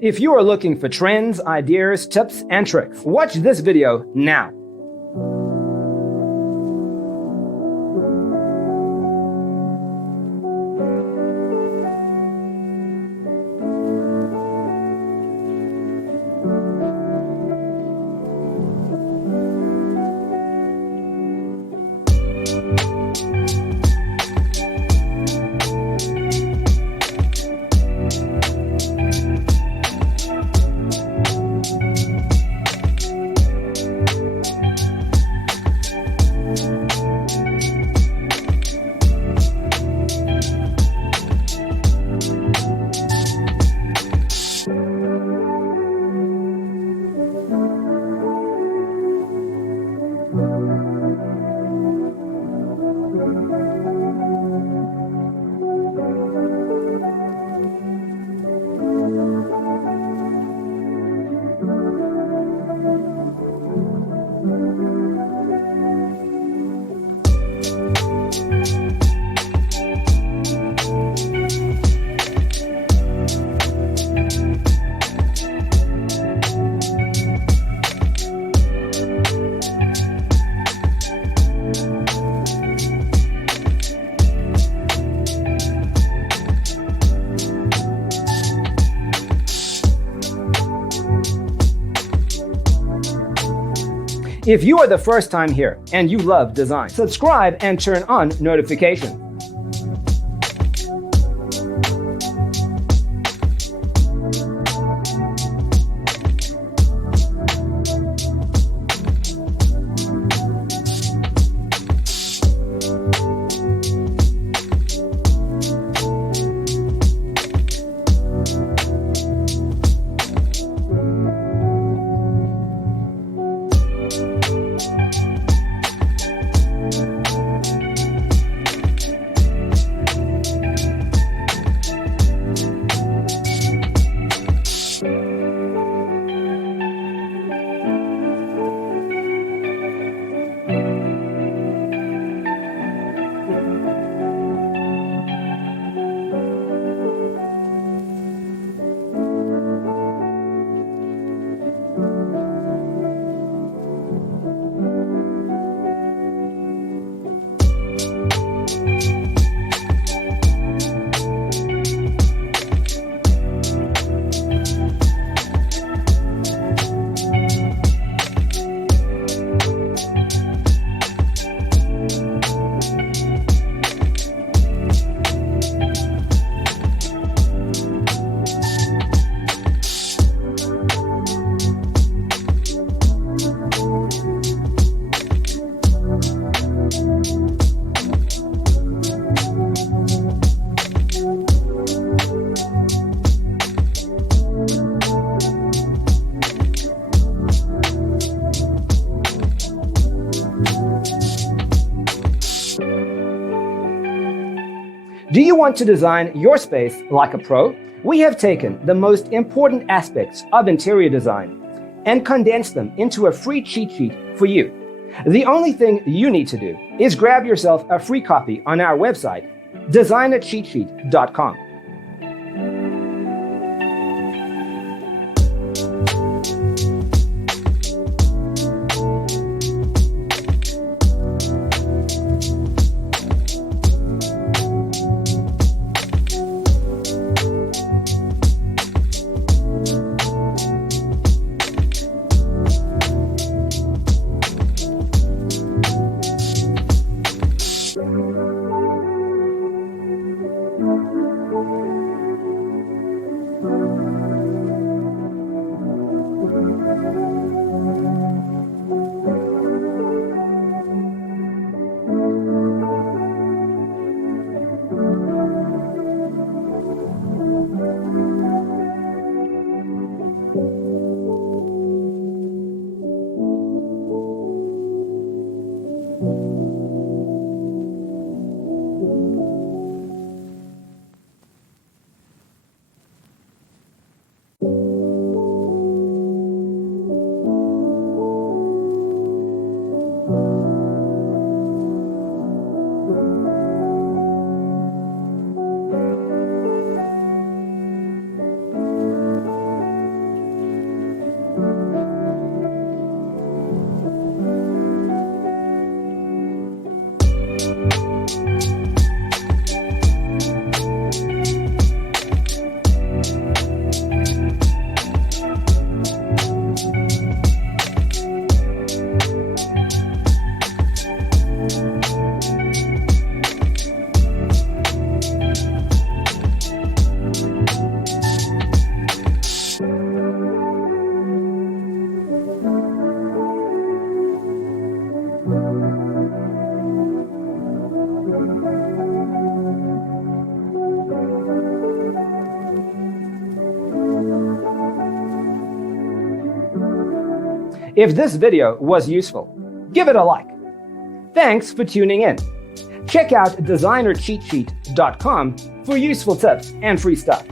If you are looking for trends, ideas, tips, and tricks, watch this video now. If you are the first time here and you love design, subscribe and turn on notifications. Do you want to design your space like a pro? We have taken the most important aspects of interior design and condensed them into a free cheat sheet for you. The only thing you need to do is grab yourself a free copy on our website, designercheatsheet.com. If this video was useful, give it a like. Thanks for tuning in. Check out designercheatsheet.com for useful tips and free stuff.